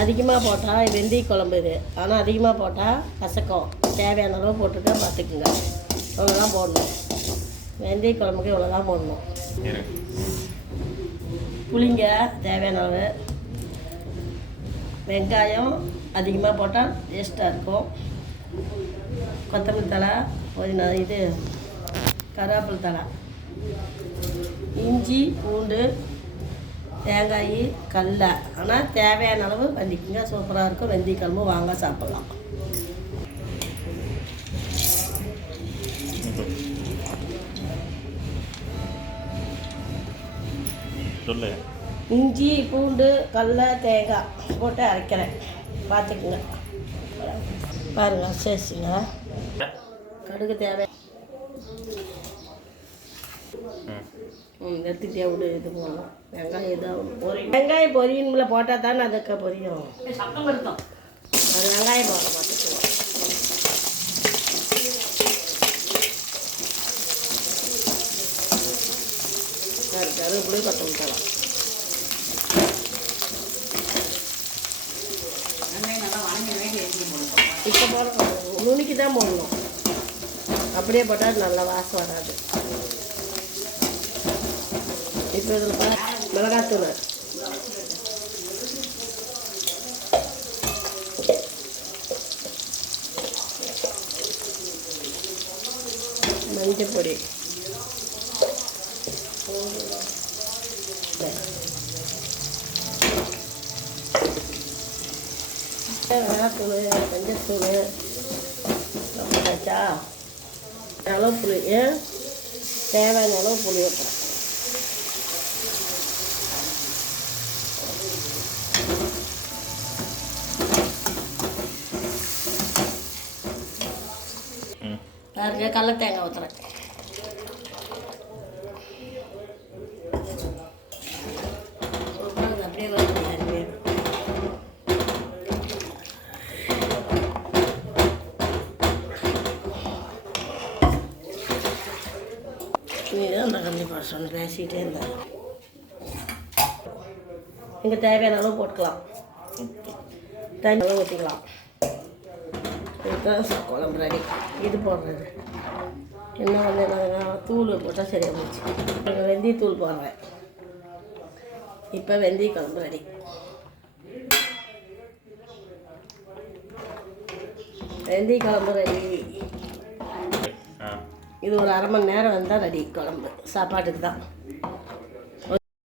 அதிகமாக போட்டால் வெந்தய குழம்பு இது. ஆனால் அதிகமாக போட்டால் கசக்கும். தேவையான அளவு போட்டுட்டு பார்த்துக்குங்க. அவ்வளோதான் போடணும். வெந்தய குழம்புக்கு இவ்வளோ தான் போடணும். புளிங்க தேவையான அளவு. வெங்காயம் அதிகமாக போட்டால் டேஸ்ட்டாக இருக்கும். கொத்தமல்லி தழை, புதினா, இது கருவேப்பிலை தழை, இஞ்சி, பூண்டு, தேங்காய், கடலை. ஆனால் தேவையான அளவு பண்ணிக்கோங்க. சூப்பராக இருக்கும். வெந்தய குழம்பு வாங்க சாப்பிட்லாம். சொல்லு. இஞ்சி, பூண்டு, கடலை, தேங்காய் போட்டு அரைக்கிறேன். பார்த்துக்குங்க. பாருங்கள் சரிங்க. கடுகு தேவை. எடுத்துக்கிட்டே விடு. இது போடலாம். வெங்காயம் இதாக வெங்காயம் பொரியணும்ல, போட்டால் தானே அதுக்கு பொரியும். சத்தம் எடுத்தோம். அது வெங்காயம் போட மாட்டேங்குவோம். கருவேப்பிலை, கொத்தமல்லி தழை. இப்போ போடணும். நுணுக்கி தான் போடணும். அப்படியே போட்டால் நல்லா வாசம் வராது. இப்போ இதில் மிளகாத்தூள், மஞ்சள் பொடி, மிளகாத்தூள், மஞ்சத்தூள் வச்சா அளவு புளி, தேவையான அளவு புளி வைப்போம். அதுக்கு கடல தேங்காய் ஊற்றுறேன். அப்படியே நீதான் அந்த கண்டிப்பாக சொன்ன பேசிக்கிட்டே இருந்தேன். இங்கே தேவையான அளவு போட்டுக்கலாம். தண்ணி அளவு ஊற்றிக்கலாம். இதுதான் குழம்பு ரெடி. இது போடுறது இன்னும் வந்து என்ன தூள் போட்டால் சரியாக போச்சு. நாங்கள் வெந்தய தூள் போடுறேன். இப்போ வெந்தய குழம்பு ரெடி. வெந்தய குழம்பு ரெடி. இது ஒரு 1/2 மணி நேரம் வந்தால் ரெடி குழம்பு. சாப்பாட்டுக்கு தான்.